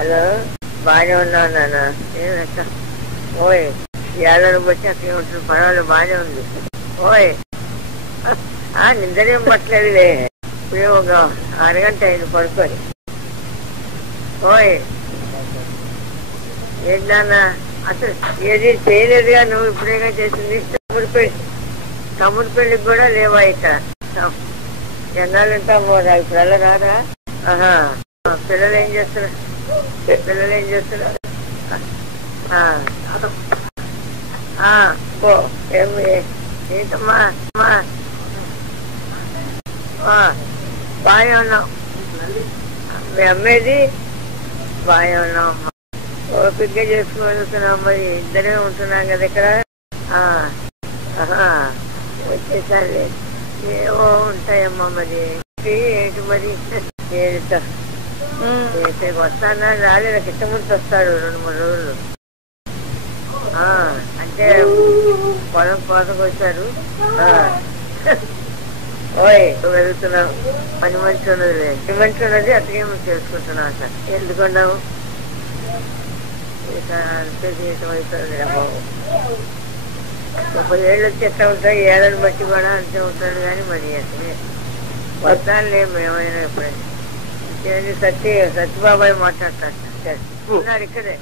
Hello, బాగానే ఉన్నావు నాన్న. ఏమక్క ఓయ్, ఏళ్ళను బట్టి అక్కడ ఉంటుంది, పర్వాలేదు, బాగానే ఉంది. ఓయ్ నిద్రేం పట్టలేదులే, ఇప్పుడే ఒక అరగంట అయింది పడుకొని. ఓయ్ ఏంటన్నా అసలు ఏది చేయలేదుగా, నువ్వు ఇప్పుడేగా చేసింది. తమ్ముడి పెళ్ళికి కూడా లేవా ఇక్కడ? ఎన్నాళ్ళు ఉంటాము, ఇప్పుడు రాదా? ఆహా, పిల్లలు ఏం చేస్తున్నారు? ఏంటమ్మా బాగా ఉన్నాం. మీ అమ్మేది? బాగా ఉన్నాం. ఓపిగ్గా చేసుకున్నాం. మరి ఇద్దరే ఉంటున్నాం కదా ఇక్కడ. వచ్చేసారి ఏవో ఉంటాయమ్మా. మరి ఏంటి మరి వస్తానా? రాలేదు, కిట్టముడికి వస్తాడు 2-3 రోజులు. అంటే పొలం కోతకు వచ్చారు. ఓయ్ వెళ్తున్నావు, పని మంచి ఉన్నది, మంచి ఉన్నది, అతగేమో చేసుకుంటున్నావు. సార్ ఎందుకున్నావు? అంతే జీవితం అవుతుంది బాబు. 30 ఏళ్ళు వచ్చి ఎట్లా ఉంటాయి, ఏళ్ళని బట్టి కూడా అంతే ఉంటాడు. కానీ మరి అట్లే వస్తానులేము ఏమైనా ఎప్పుడైనా. సత్యబాబాయ్ మాట్లాడతాడు, ఉన్నాడు ఇక్కడే.